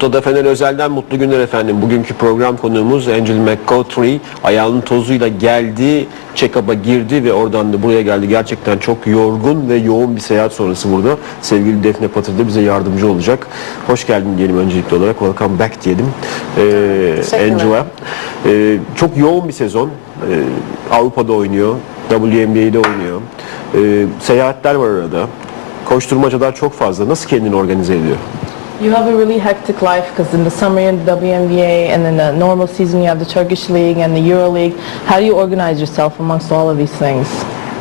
Oto'da Fener Özel'den mutlu günler efendim. Bugünkü program konuğumuz Angel McCoughtry. Ayağının tozuyla geldi, check-up'a girdi ve oradan da buraya geldi. Gerçekten çok yorgun ve yoğun bir seyahat sonrası burada. Sevgili Defne Patır da bize yardımcı olacak. Hoş geldin diyelim öncelikli olarak. Welcome back diyelim. Angel'a. Çok yoğun bir sezon. Avrupa'da oynuyor. WNBA'de oynuyor. Seyahatler var arada. Koşturmacalar çok fazla. Nasıl kendini organize ediyor? You have a really hectic life because in the summer you're in the WNBA and in the normal season you have the Turkish League and the Euroleague. How do you organize yourself amongst all of these things?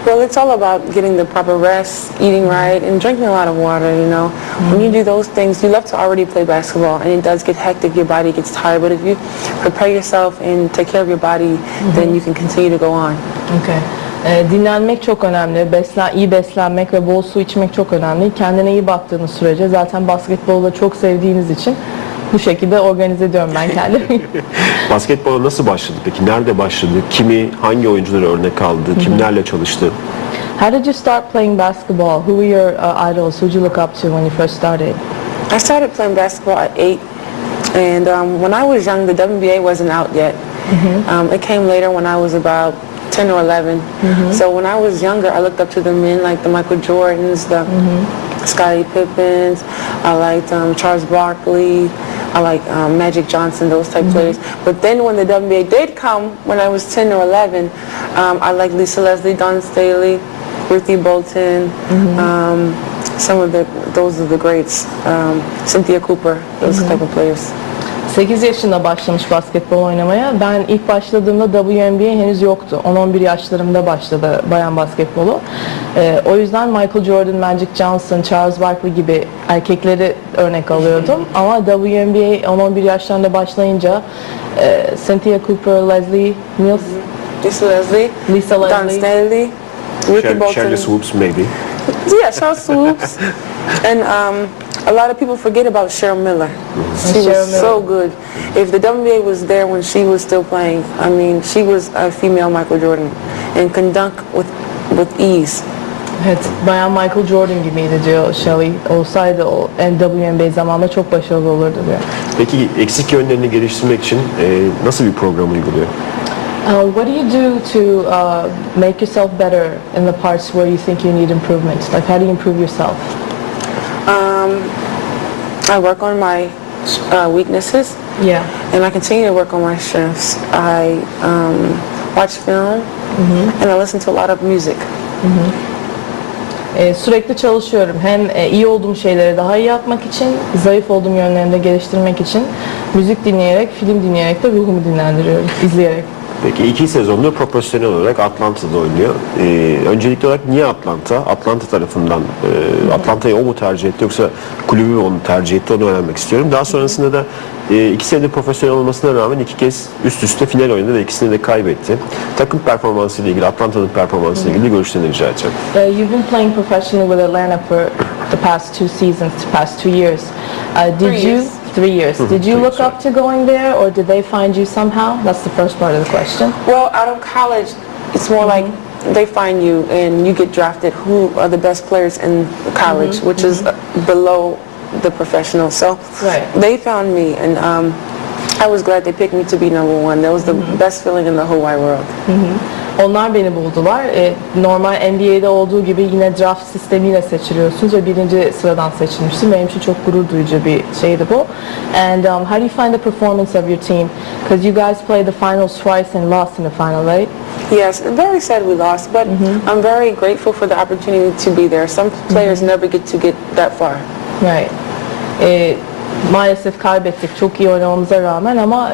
Well, it's all about getting the proper rest, eating right, and drinking a lot of water, you know. When you do those things, you love to already play basketball, and it does get hectic, your body gets tired, but if you prepare yourself and take care of your body, then you can continue to go on. Okay. Dinlenmek çok önemli, iyi beslenmek ve bol su içmek çok önemli. Kendine iyi baktığınız sürece zaten basketbolu da çok sevdiğiniz için bu şekilde organize ediyorum ben kendimi. Basketbola nasıl başladı peki? Nerede başladı? Hangi oyuncuları örnek aldı? Kimlerle çalıştı? How did you start playing basketball? Who were your idols? Who did you look up to when you first started? I started playing basketball at 8, and when I was young, the WNBA wasn't out yet. It came later when I was about 10 or 11. So when I was younger, I looked up to the men like the Michael Jordans, the Scottie Pippens. I liked Charles Barkley. I like Magic Johnson, those type players. But then when the WNBA did come, when I was 10 or 11, I liked Lisa Leslie, Dawn Staley, Ruthie Bolton, those are the greats. Cynthia Cooper, those type of players. 8 yaşında başlamış basketbol oynamaya. Ben ilk başladığımda WNBA henüz yoktu. 10-11 yaşlarımda başladı bayan basketbolu. O yüzden Michael Jordan, Magic Johnson, Charles Barkley gibi erkekleri örnek alıyordum. Ama WNBA 10-11 yaşlarında başlayınca Cynthia Cooper, Leslie Mills, Lisa Leslie, Dawn Staley, Ruthie Bolton. Shirley Swoops maybe. Yeah, Shirley Swoops. And a lot of people forget about Cheryl Miller. She was so good. If the WNBA was there when she was still playing, I mean, she was a female Michael Jordan and can dunk with ease. Evet, bayan Michael Jordan gibiydi diyor Shelley. Olsaydı o WNBA zamanında çok başarılı olurdu diyor. Peki eksik yönlerini geliştirmek için nasıl bir program uyguluyor? What do you do to make yourself better in the parts where you think you need improvement? Like how do you improve yourself? I work on my weaknesses. Yeah. And I continue to work on my strengths. I watch film and I listen to a lot of music. Sürekli çalışıyorum. Hem iyi olduğum şeyleri daha iyi yapmak için, zayıf olduğum yönlerimi de geliştirmek için müzik dinleyerek, film dinleyerek de ruhumu dinlendiriyorum, izleyerek. Peki 2 sezondur profesyonel olarak Atlanta'da oynuyor. Öncelikli olarak niye Atlanta? Atlanta tarafından Atlanta'yı o mu tercih etti yoksa kulübü mü onu tercih etti, onu öğrenmek istiyorum. Daha sonrasında da 2 senedir profesyonel olmasına rağmen 2 kez üst üste final oynadı ve ikisini de kaybetti. Takım performansı ile ilgili, Atlanta'nın performansı ile ilgili görüşlerini rica edeceğim. You've been playing professionally with Atlanta for the past 2 seasons, the past 2 years. Did you? 3 years. Did you look up to going there, or did they find you somehow? That's the first part of the question. Well, out of college, it's more like they find you and you get drafted. Who are the best players in college, which is below the professional. So they found me, and I was glad they picked me to be number 1. That was the best feeling in the whole wide world. Onlar beni buldular. Normal NBA'de olduğu gibi yine draft sistemiyle seçiliyorsunuz ve 1. sıradan seçilmiştim. Benim için çok gurur duyucu bir şeydi bu. And how do you find the performance of your team? Because you guys played the finals twice and lost in the final, right? Yes, very sad we lost, but I'm very grateful for the opportunity to be there. Some players never get that far. Right. Maalesef kaybettik çok iyi oynamamıza rağmen ama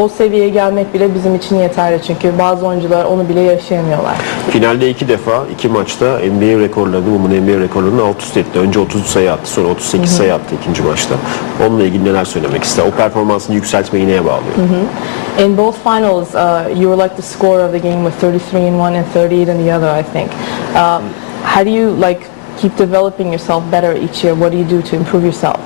o seviyeye gelmek bile bizim için yeterli çünkü bazı oyuncular onu bile yaşayamıyorlar. Finalde 2 defa 2 maçta NBA rekorlarını, Women NBA rekorlarını alt üst etti. Önce 30 sayı attı, sonra 38 sayı attı ikinci maçta. Onunla ilgili neler söylemek ister? O performansını yükseltmeyi neye bağlıyor? In both finals, you were like the scorer of the game with 33 in one and 38 in the other, I think. How do you keep developing yourself better each year? What do you do to improve yourself?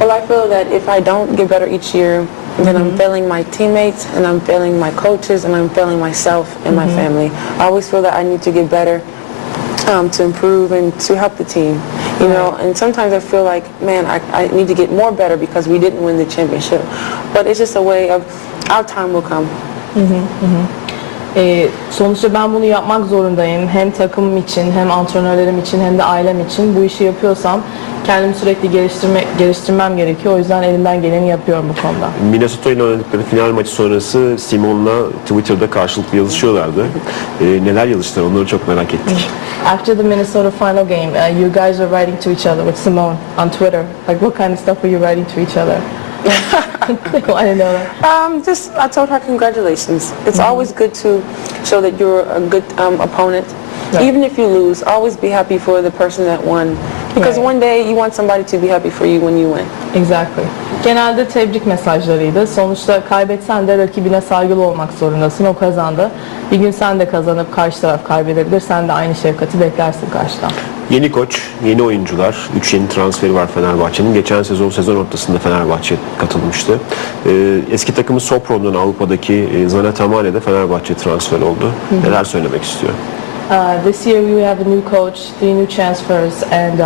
Well, I feel that if I don't get better each year, then I'm failing my teammates, and I'm failing my coaches, and I'm failing myself and my family. I always feel that I need to get better to improve and to help the team. You know, and sometimes I feel like, man, I need to get more better because we didn't win the championship. But it's just a way of our time will come. Sonuçta ben bunu yapmak zorundayım. Hem takımım için, hem antrenörlerim için, hem de ailem için. Bu işi yapıyorsam kendimi sürekli geliştirmem gerekiyor. O yüzden elimden geleni yapıyorum bu konuda. Minnesota ile oynadıkları final maçı sonrası Simon'la Twitter'da karşılıklı yazışıyorlardı. Neler yazıştılar onları çok merak ettik. After the Minnesota final game, you guys were writing to each other with Simone on Twitter. Like, what kind of stuff were you writing to each other? I didn't know that. Just I told her congratulations. It's always good to show that you're a good opponent. Right. Even if you lose, always be happy for the person that won. Because Right. one day you want somebody to be happy for you when you win. Exactly. Genelde tebrik mesajlarıydı. Sonuçta kaybetsen de rakibine saygılı olmak zorundasın. O kazandı. Bir gün sen de kazanıp karşı taraf kaybedebilir. Sen de aynı şefkati beklersin karşıdan. Yeni koç, yeni oyuncular, 3 yeni transferi var Fenerbahçe'nin. Geçen sezon ortasında Fenerbahçe katılmıştı. Eski takımı Sopron'dan Avrupa'daki Zanet Amane de Fenerbahçe transfer oldu. Neler söylemek istiyor? This year we have a new coach, 3 new transfers, and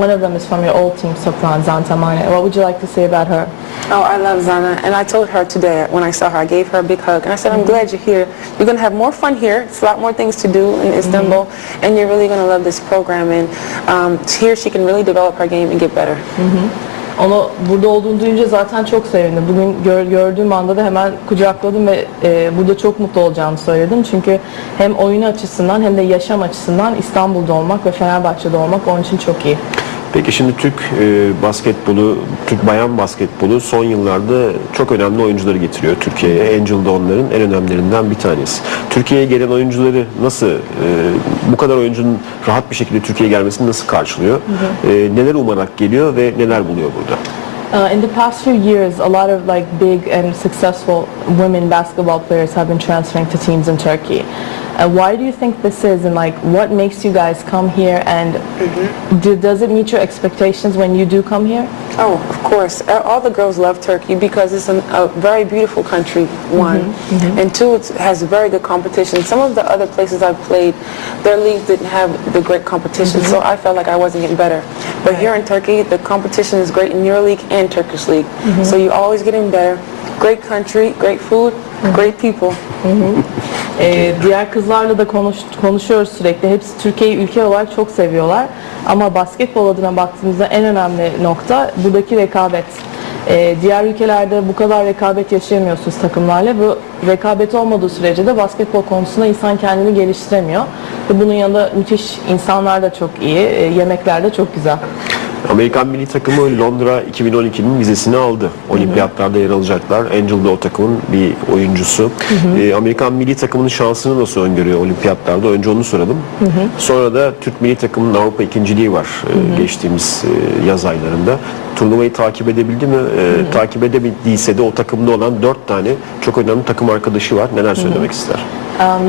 one of them is from your old team, Sopron, Zantamane. What would you like to say about her? Oh, I love Zana, and I told her today when I saw her, I gave her a big hug, and I said, I'm glad you're here. You're going to have more fun here. It's a lot more things to do in Istanbul, and you're really going to love this program, and here she can really develop her game and get better. Onu burada olduğunu duyunca zaten çok sevindim. Bugün gördüğüm anda da hemen kucakladım ve burada çok mutlu olacağını söyledim. Çünkü hem oyun açısından hem de yaşam açısından İstanbul'da olmak ve Fenerbahçe'de olmak onun için çok iyi. Peki şimdi Türk basketbolu, Türk bayan basketbolu son yıllarda çok önemli oyuncuları getiriyor Türkiye'ye. Angel de onların en önemlilerinden bir tanesi. Türkiye'ye gelen oyuncuları nasıl, bu kadar oyuncunun rahat bir şekilde Türkiye'ye gelmesini nasıl karşılıyor? Neler umarak geliyor ve neler buluyor burada? In the past few years, a lot of big and successful women basketball players have been transferring to teams in Turkey. Why do you think this is, and what makes you guys come here, and does it meet your expectations when you do come here? Oh, of course. All the girls love Turkey because it's a very beautiful country, one. And two, it has very good competition. Some of the other places I've played, their leagues didn't have the great competition, so I felt like I wasn't getting better. But here in Turkey, the competition is great in Euroleague and Turkish League. So you're always getting better. Great country, great food, great people. Diğer kızlarla da konuşuyoruz sürekli. Hepsi Türkiye'yi ülke olarak çok seviyorlar. Ama basketbol adına baktığımızda en önemli nokta buradaki rekabet. Diğer ülkelerde bu kadar rekabet yaşayamıyorsunuz takımlarla. Bu rekabet olmadığı sürece de basketbol konusunda insan kendini geliştiremiyor. Ve bunun yanında müthiş insanlar da çok iyi, yemekler de çok güzel. Amerikan milli takımı Londra 2012'nin vizesini aldı. Olimpiyatlarda yer alacaklar. Angel de o takımın bir oyuncusu. Amerikan milli takımının şansını nasıl öngörüyor olimpiyatlarda? Önce onu soralım. Sonra da Türk milli takımının Avrupa ikinciliği var geçtiğimiz yaz aylarında. Turnuvayı takip edebildi mi? Takip edebildiyse de o takımda olan 4 tane çok önemli takım arkadaşı var. Neler söylemek ister?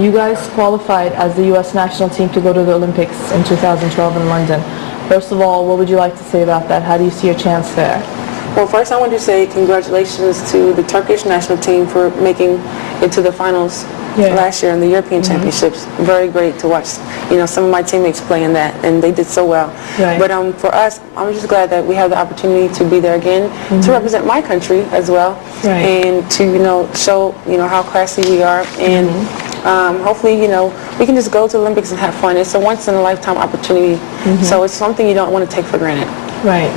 You guys qualified as the U.S. national team to go to the Olympics in 2012 in London. First of all, what would you like to say about that? How do you see your chance there? Well, first I want to say congratulations to the Turkish national team for making it to the finals last year in the European Championships. Very great to watch, some of my teammates playing that, and they did so well. Right. But for us, I'm just glad that we have the opportunity to be there again, to represent my country as well, and to, show, how classy we are, and hopefully, we can just go to the Olympics and have fun. It's a once-in-a-lifetime opportunity, so it's something you don't want to take for granted. Right.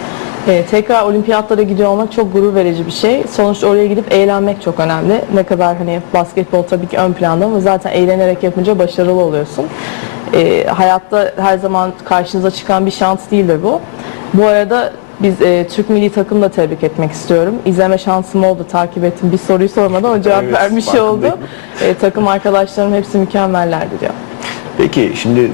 Tekrar olimpiyatlara gidiyor olmak çok gurur verici bir şey. Sonuçta oraya gidip eğlenmek çok önemli. Ne kadar basketbol tabii ki ön planda ama zaten eğlenerek yapınca başarılı oluyorsun. Hayatta her zaman karşınıza çıkan bir şans değildir bu. Bu arada biz Türk milli takımı da tebrik etmek istiyorum. İzleme şansım oldu, takip ettim. Bir soruyu sormadan o cevap vermiş oldu. Takım arkadaşlarım hepsi mükemmellerdi diyor. Peki şimdi